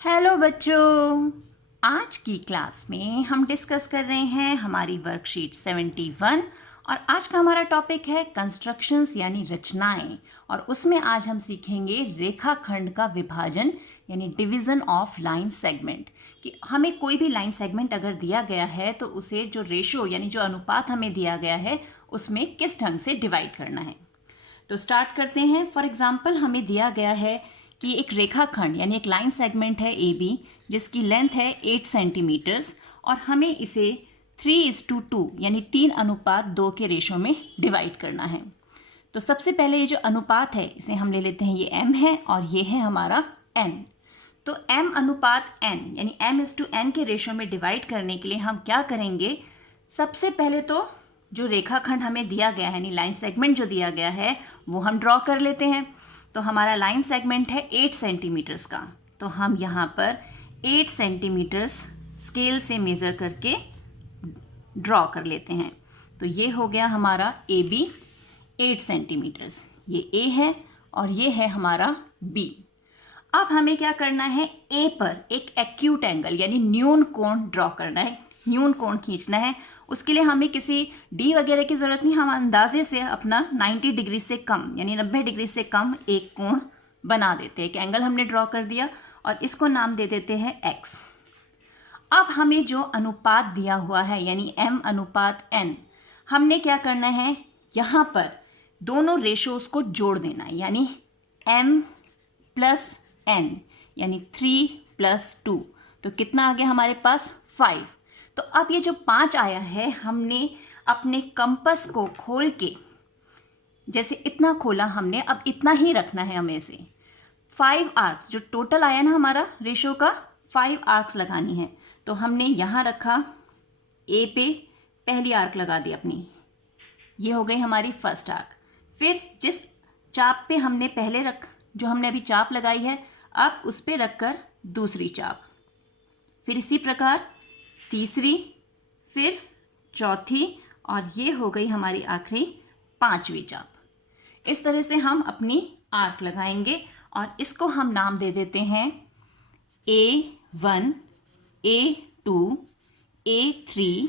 Hello बच्चों, आज की क्लास में हम डिस्कस कर रहे हैं हमारी वर्कशीट 71 और आज का हमारा टॉपिक है कंस्ट्रक्शंस यानी रचनाएं। और उसमें आज हम सीखेंगे रेखाखंड का विभाजन यानी डिवीज़न ऑफ लाइन सेगमेंट। कि हमें कोई भी लाइन सेगमेंट अगर दिया गया है तो उसे जो रेशो यानी जो अनुपात हमें दिया गया है उसमें किस ढंग से डिवाइड करना है। तो स्टार्ट करते हैं। फॉर एग्जाम्पल हमें दिया गया है कि एक रेखाखंड यानी एक लाइन सेगमेंट है ए बी जिसकी लेंथ है 8 सेंटीमीटर्स और हमें इसे 3:2 यानी 3:2 के रेशो में डिवाइड करना है। तो सबसे पहले ये जो अनुपात है इसे हम ले लेते हैं, ये m है और ये है हमारा n। तो m/n यानी m:n के रेशो में डिवाइड करने के लिए हम क्या करेंगे, सबसे पहले तो जो रेखाखंड हमें दिया गया है यानी लाइन सेगमेंट जो दिया गया है वो हम ड्रॉ कर लेते हैं। तो हमारा लाइन सेगमेंट है 8 सेंटीमीटर्स का, तो हम यहाँ पर 8 सेंटीमीटर्स स्केल से मेज़र करके ड्रॉ कर लेते हैं। तो ये हो गया हमारा ए बी 8 सेंटीमीटर्स, ये ए है और ये है हमारा बी। अब हमें क्या करना है, ए पर एक एक्यूट एंगल यानी न्यून कोण ड्रॉ करना है, न्यून कोण खींचना है। उसके लिए हमें किसी डी वगैरह की ज़रूरत नहीं, हम अंदाजे से अपना 90 डिग्री से कम यानी 90 डिग्री से कम एक कोण बना देते हैं। एक एंगल हमने ड्रॉ कर दिया और इसको नाम दे देते हैं x। अब हमें जो अनुपात दिया हुआ है यानी m/n, हमने क्या करना है, यहाँ पर दोनों रेशोज़ को जोड़ देना है यानी m+n यानी 3+2। तो कितना आ गया हमारे पास 5। तो अब ये जो 5 आया है हमने अपने कंपास को खोल के जैसे इतना खोला हमने, अब इतना ही रखना है हमें से 5 आर्क्स जो टोटल आया ना हमारा रेशो का 5 आर्क्स लगानी है। तो हमने यहाँ रखा, ए पे पहली आर्क लगा दी अपनी, ये हो गई हमारी फर्स्ट आर्क। फिर जिस चाप पे हमने पहले जो हमने अभी चाप लगाई है अब उस पे रखकर दूसरी चाप, फिर इसी प्रकार तीसरी, फिर चौथी और ये हो गई हमारी आखिरी 5वीं चाप। इस तरह से हम अपनी आर्क लगाएंगे और इसको हम नाम दे देते हैं A1, A2, A3,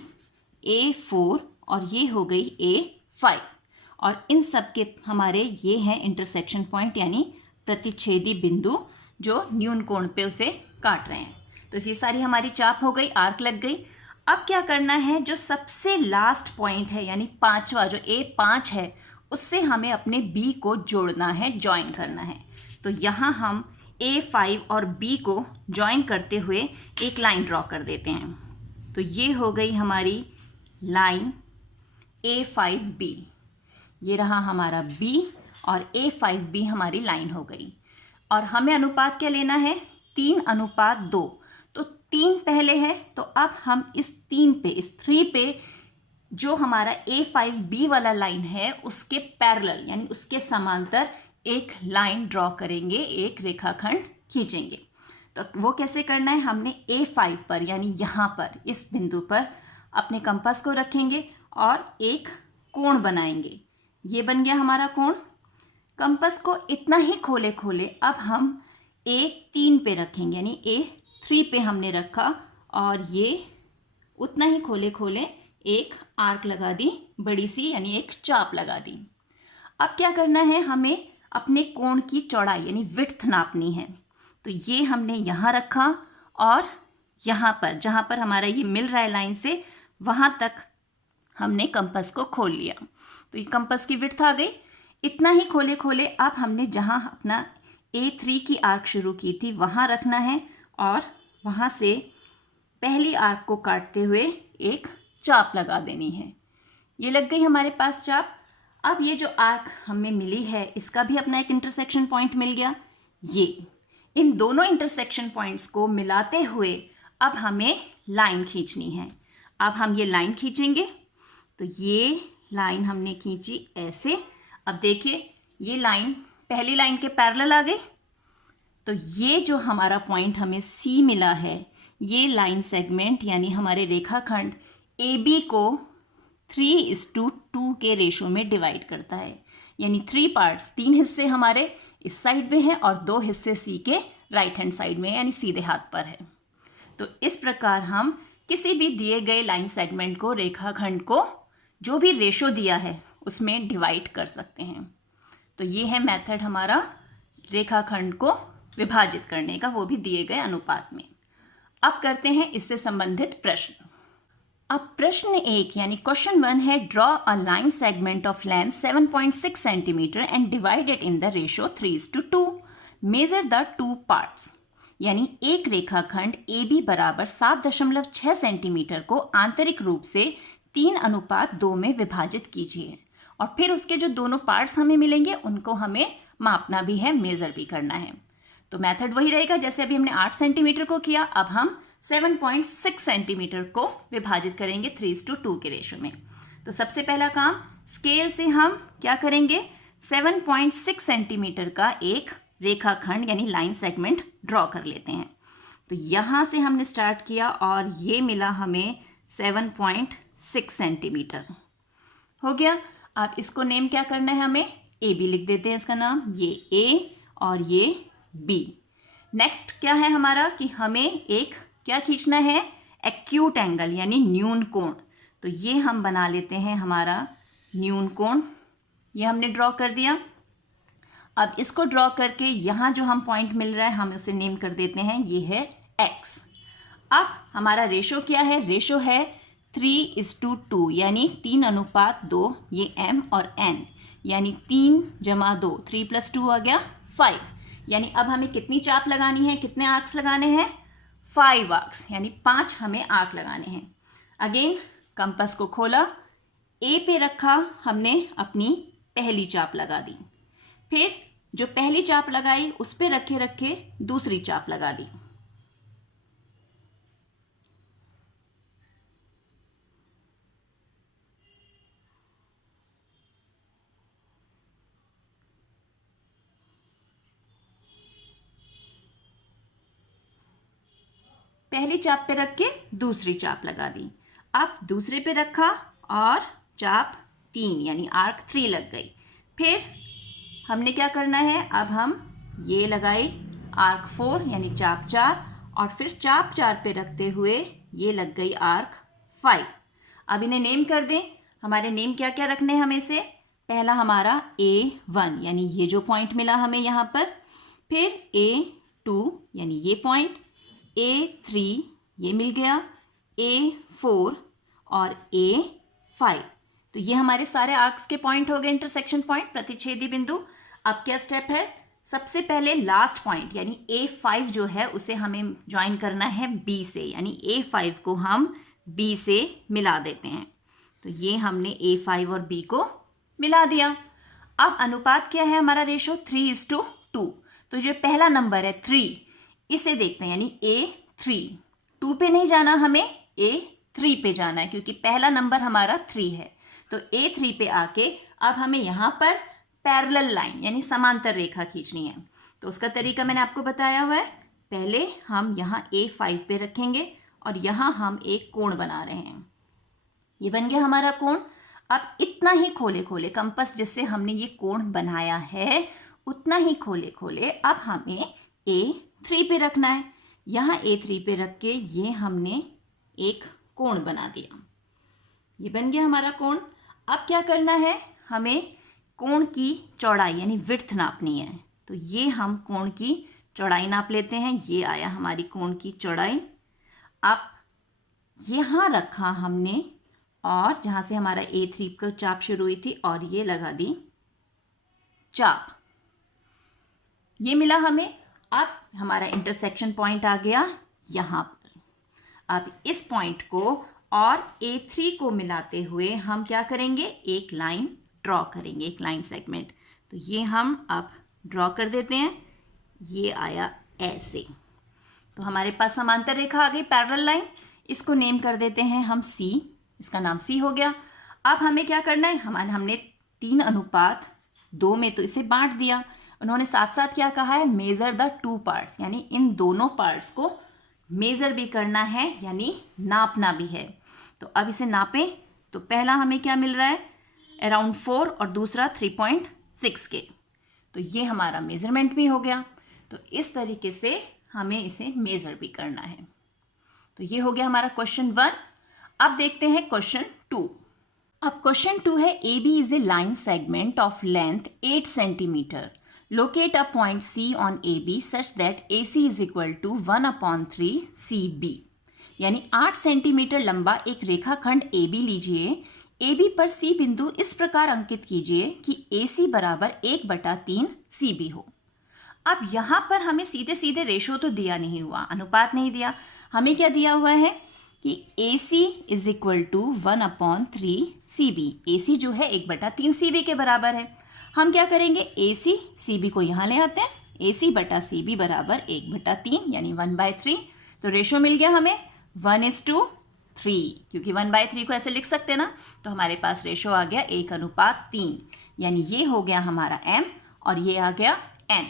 A4 और ये हो गई A5। और इन सब के हमारे ये हैं इंटरसेक्शन पॉइंट यानी प्रतिच्छेदी बिंदु जो न्यून कोण पे उसे काट रहे हैं। तो ये सारी हमारी चाप हो गई, आर्क लग गई। अब क्या करना है, जो सबसे लास्ट पॉइंट है यानी 5वां जो A5 है उससे हमें अपने B को जोड़ना है, ज्वाइन करना है। तो यहाँ हम A5 और B को ज्वाइन करते हुए एक लाइन ड्रॉ कर देते हैं। तो ये हो गई हमारी लाइन A5B, ये रहा हमारा B और A5B हमारी लाइन हो गई। और हमें अनुपात क्या लेना है, 3:2। तो 3 पहले है तो अब हम इस 3 पे, इस 3 पे जो हमारा A5B वाला लाइन है उसके पैरेलल यानी उसके समांतर एक लाइन ड्रॉ करेंगे, एक रेखाखंड खींचेंगे। तो वो कैसे करना है, हमने A5 पर यानी यहाँ पर इस बिंदु पर अपने कंपास को रखेंगे और एक कोण बनाएंगे। ये बन गया हमारा कोण। कंपास को इतना ही खोले खोले अब हम A3 पे रखेंगे यानी A3 पे हमने रखा और ये उतना ही खोले खोले एक आर्क लगा दी बड़ी सी यानी एक चाप लगा दी। अब क्या करना है, हमें अपने कोण की चौड़ाई यानी विड्थ नापनी है। तो ये हमने यहाँ रखा और यहाँ पर जहाँ पर हमारा ये मिल रहा है लाइन से वहाँ तक हमने कंपास को खोल लिया। तो ये कंपास की विड्थ आ गई। इतना ही खोले खोले अब हमने जहाँ अपना A3 की आर्क शुरू की थी वहाँ रखना है और वहाँ से पहली आर्क को काटते हुए एक चाप लगा देनी है। ये लग गई हमारे पास चाप। अब ये जो आर्क हमें मिली है इसका भी अपना एक इंटरसेक्शन पॉइंट मिल गया। ये इन दोनों इंटरसेक्शन पॉइंट्स को मिलाते हुए अब हमें लाइन खींचनी है। अब हम ये लाइन खींचेंगे। तो ये लाइन हमने खींची ऐसे। अब देखिए ये लाइन पहली लाइन के पैरेलल आ गई। तो ये जो हमारा पॉइंट हमें C मिला है ये लाइन सेगमेंट यानी हमारे रेखाखंड AB को 3:2 के रेशो में डिवाइड करता है। यानी 3 पार्ट्स, 3 हिस्से हमारे इस साइड में हैं और 2 हिस्से C के राइट हैंड साइड में यानी सीधे हाथ पर है। तो इस प्रकार हम किसी भी दिए गए लाइन सेगमेंट को, रेखाखंड को जो भी रेशो दिया है उसमें डिवाइड कर सकते हैं। तो ये है मेथड हमारा रेखाखंड को विभाजित करने का, वो भी दिए गए अनुपात में। अब करते हैं इससे संबंधित प्रश्न। अब प्रश्न 1 यानी क्वेश्चन 1 है, draw a line segment of length 7.6 centimetre and divide it in the ratio 3:2। Measure the two parts, यानी एक रेखाखंड AB बराबर 7.6 सेंटीमीटर को आंतरिक रूप से 3:2 में विभाजित कीजिए, और फिर उसके जो दोनों पार्ट्स हमें मिलेंगे उनको हमें मापना भी है, मेजर भी करना है। तो मेथड वही रहेगा जैसे अभी हमने 8 सेंटीमीटर को किया, अब हम 7.6 सेंटीमीटर को विभाजित करेंगे 3:2 के रेशो में। तो सबसे पहला काम, स्केल से हम क्या करेंगे, 7.6 सेंटीमीटर का एक रेखाखंड यानी लाइन सेगमेंट ड्रॉ कर लेते हैं। तो यहाँ से हमने स्टार्ट किया और ये मिला हमें 7.6 सेंटीमीटर हो गया। अब इसको नेम क्या करना है हमें, AB लिख देते हैं इसका नाम, ये A और ये B। नेक्स्ट क्या है हमारा कि हमें एक क्या खींचना है, एक्यूट एंगल यानी न्यून कोण। तो ये हम बना लेते हैं हमारा न्यून कोण, ये हमने ड्रॉ कर दिया। अब इसको ड्रॉ करके यहाँ जो हम पॉइंट मिल रहा है हम उसे नेम कर देते हैं, ये है X। अब हमारा रेशो क्या है, रेशो है 3:2 यानी 3:2, ये M और N यानी 3 + 2, 3 + 2 आ गया 5। यानी अब हमें कितनी चाप लगानी है, कितने आर्क्स लगाने हैं, 5 आर्क्स, यानी 5 हमें आर्क लगाने हैं। अगेन कंपास को खोला, A पे रखा, हमने अपनी पहली चाप लगा दी, फिर जो पहली चाप लगाई उस पे रखे रखे दूसरी चाप लगा दी। पहली चाप पे रख के दूसरी चाप लगा दी, अब दूसरे पे रखा और चाप 3 यानी आर्क 3 लग गई। फिर हमने क्या करना है, अब हम ये लगाई आर्क 4 यानी चाप 4, और फिर चाप 4 पे रखते हुए ये लग गई आर्क 5। अब इन्हें नेम कर दें, हमारे नेम क्या क्या रखने हैं हमें से, पहला हमारा A1 यानी ये जो पॉइंट मिला हमें यहाँ पर, फिर A2 यानी ये पॉइंट, A3 ये मिल गया, A4 और A5। तो ये हमारे सारे आर्क्स के पॉइंट हो गए, इंटरसेक्शन पॉइंट, प्रतिच्छेदी बिंदु। अब क्या स्टेप है, सबसे पहले लास्ट पॉइंट यानी A5 जो है उसे हमें ज्वाइन करना है B से, यानी A5 को हम B से मिला देते हैं। तो ये हमने A5 और B को मिला दिया। अब अनुपात क्या है हमारा, रेशो 3:2। तो जो पहला नंबर है 3, इसे देखते हैं यानी A3, 2 पे नहीं जाना, हमें A3 पे जाना है क्योंकि पहला नंबर हमारा 3 है। तो A3 पे आके अब हमें यहाँ पर पैरेलल लाइन यानी समांतर रेखा खींचनी है। तो उसका तरीका मैंने आपको बताया हुआ है, पहले हम यहाँ A5 पे रखेंगे और यहाँ हम एक कोण बना रहे हैं, ये बन गया हमारा कोण। अब इतना ही खोले खोले कंपास जिससे हमने ये कोण बनाया है उतना ही खोले खोले अब हमें A3 पे रखना है। यहाँ A3 पे रख के ये हमने एक कोण बना दिया, ये बन गया हमारा कोण। अब क्या करना है, हमें कोण की चौड़ाई यानी विड्थ नापनी है। तो ये हम कोण की चौड़ाई नाप लेते हैं, ये आया हमारी कोण की चौड़ाई। अब यहाँ रखा हमने और जहाँ से हमारा A3 का चाप शुरू हुई थी और ये लगा दी चाप, ये मिला हमें। अब हमारा इंटरसेक्शन पॉइंट आ गया यहाँ पर। अब इस पॉइंट को और A3 को मिलाते हुए हम क्या करेंगे, एक लाइन ड्रॉ करेंगे, एक लाइन सेगमेंट। तो ये हम अब ड्रॉ कर देते हैं, ये आया ऐसे। तो हमारे पास समांतर रेखा आ गई, पैरेलल लाइन। इसको नेम कर देते हैं हम C, इसका नाम C हो गया। अब हमें क्या करना है, हमने 3:2 में तो इसे बांट दिया। उन्होंने साथ साथ क्या कहा है, मेजर द टू पार्ट्स, यानी इन दोनों पार्ट्स को मेजर भी करना है यानी नापना भी है। तो अब इसे नापें, तो पहला हमें क्या मिल रहा है, अराउंड 4 और दूसरा 3.6 के। तो ये हमारा मेजरमेंट भी हो गया। तो इस तरीके से हमें इसे मेजर भी करना है। तो ये हो गया हमारा क्वेश्चन 1। अब देखते हैं क्वेश्चन 2। अब क्वेश्चन 2 है, A B is a line segment of length 8 centimeter. Locate a point C on A B such that A C is equal to 1/3 C B. यानी 8 सेंटीमीटर लंबा एक रेखाखंड ए बी लीजिए। ए बी पर सी बिंदु इस प्रकार अंकित कीजिए कि ए सी बराबर 1/3 सी बी हो। अब यहाँ पर हमें सीधे सीधे रेशो तो दिया नहीं हुआ, अनुपात नहीं दिया। हमें क्या दिया हुआ है कि A C is equal to 1/3 C B. A C जो है 1/3 सी बी के बराबर है। हम क्या करेंगे, ए सी बी को यहाँ ले आते हैं। ए सी बटा सी बी बराबर 1/3 यानी 1/3। तो रेशो मिल गया हमें 1:3, क्योंकि 1/3 को ऐसे लिख सकते हैं ना। तो हमारे पास रेशो आ गया 1:3, यानी ये हो गया हमारा m और ये आ गया n।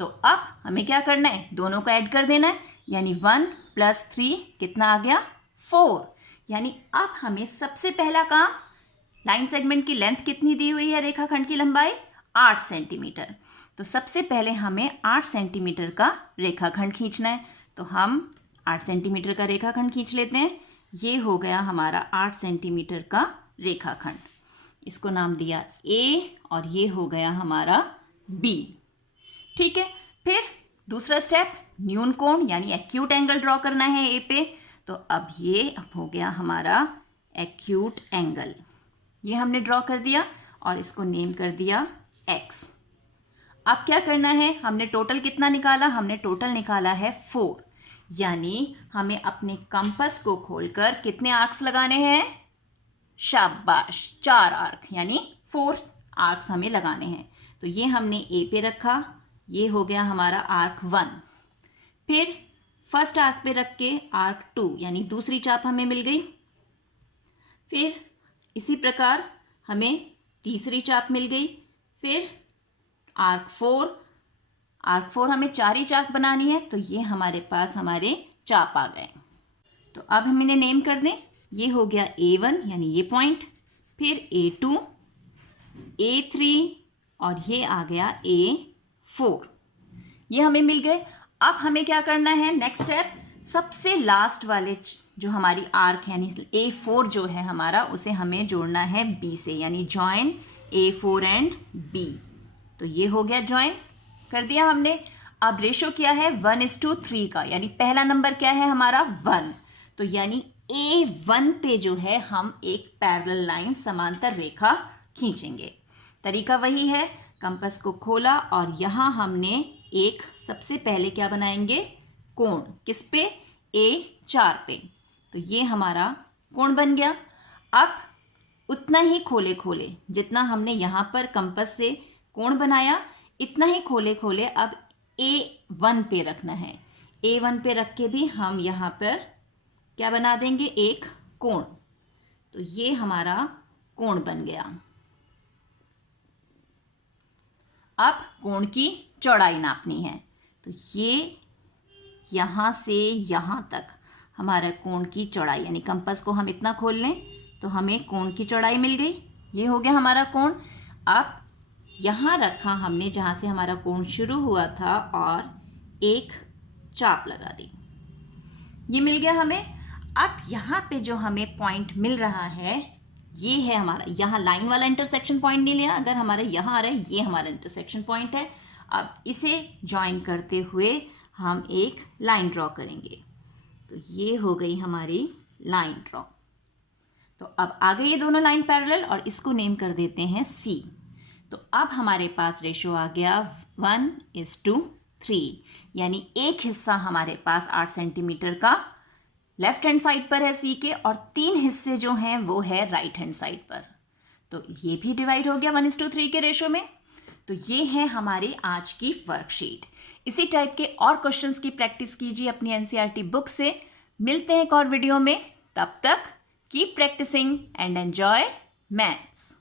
तो अब हमें क्या करना है, दोनों को ऐड कर देना है, यानी 1 + 3 कितना आ गया 4। यानी अब हमें सबसे पहला काम, लाइन सेगमेंट की लेंथ कितनी दी हुई है, रेखाखंड की लंबाई 8 सेंटीमीटर। तो सबसे पहले हमें 8 सेंटीमीटर का रेखाखंड खींचना है। तो हम 8 सेंटीमीटर का रेखाखंड खींच लेते हैं। ये हो गया हमारा 8 सेंटीमीटर का रेखाखंड। इसको नाम दिया A और ये हो गया हमारा B। ठीक है, फिर दूसरा स्टेप, न्यून कोण यानी एक्यूट एंगल ड्रॉ करना है ए पे। तो अब हो गया हमारा एक्यूट एंगल। ये हमने ड्रॉ कर दिया और इसको नेम कर दिया x। अब क्या करना है, हमने टोटल कितना निकाला, हमने टोटल निकाला है 4। यानी हमें अपने कंपास को खोलकर कितने आर्क्स लगाने हैं, शाबाश 4 आर्क, यानी 4 आर्क्स हमें लगाने हैं। तो ये हमने ए पे रखा, ये हो गया हमारा आर्क 1। फिर फर्स्ट आर्क पे रख के आर्क 2 यानी दूसरी चाप हमें मिल गई। फिर इसी प्रकार हमें तीसरी चाप मिल गई। फिर आर्क 4 हमें 4 ही चाप बनानी है। तो ये हमारे पास हमारे चाप आ गए। तो अब हम इन्हें नेम कर दें। ये हो गया A1 यानी ये पॉइंट, फिर A2, A3 और ये आ गया A4। ये हमें मिल गए। अब हमें क्या करना है, नेक्स्ट स्टेप, सबसे लास्ट वाले जो हमारी आर्क है यानी A4 जो है हमारा, उसे हमें जोड़ना है B से, यानी जॉइन A4 एंड B। तो ये हो गया, जॉइन कर दिया हमने। अब रेशो क्या है 1:3 का, यानी पहला नंबर क्या है हमारा 1। तो यानी A1 पे जो है हम एक पैरेलल लाइन, समांतर रेखा खींचेंगे। तरीका वही है, कंपास को खोला और यहाँ हमने एक सबसे पहले क्या बनाएंगे, कोण। किस पे, A4 पे। तो ये हमारा कोण बन गया। अब उतना ही खोले जितना हमने यहाँ पर कंपास से कोण बनाया, इतना ही खोले अब A1 पे रखना है। A1 पे रख के भी हम यहाँ पर क्या बना देंगे, एक कोण। तो ये हमारा कोण बन गया। अब कोण की चौड़ाई नापनी है। तो ये यहाँ से यहाँ तक हमारा कोण की चौड़ाई, यानी कंपास को हम इतना खोल लें तो हमें कोण की चौड़ाई मिल गई। ये हो गया हमारा कोण। अब यहाँ रखा हमने जहाँ से हमारा कोण शुरू हुआ था और एक चाप लगा दी, ये मिल गया हमें। अब यहाँ पे जो हमें पॉइंट मिल रहा है, ये है हमारा, यहाँ लाइन वाला इंटरसेक्शन पॉइंट नहीं लिया, अगर हमारा यहाँ आ रहा है, ये हमारा इंटरसेक्शन पॉइंट है। अब इसे ज्वाइन करते हुए हम एक लाइन ड्रॉ करेंगे। तो ये हो गई हमारी लाइन ड्रॉ। तो अब आ गई ये दोनों लाइन पैरेलल और इसको नेम कर देते हैं C। तो अब हमारे पास रेशो आ गया 1:3, यानी एक हिस्सा हमारे पास 8 सेंटीमीटर का लेफ्ट हैंड साइड पर है C के, और 3 हिस्से जो हैं वो है राइट हैंड साइड पर। तो ये भी डिवाइड हो गया 1:3 के रेशो में। तो ये है हमारी आज की वर्कशीट। इसी टाइप के और क्वेश्चंस की प्रैक्टिस कीजिए अपनी NCERT बुक से। मिलते हैं एक और वीडियो में, तब तक keep practicing and enjoy maths.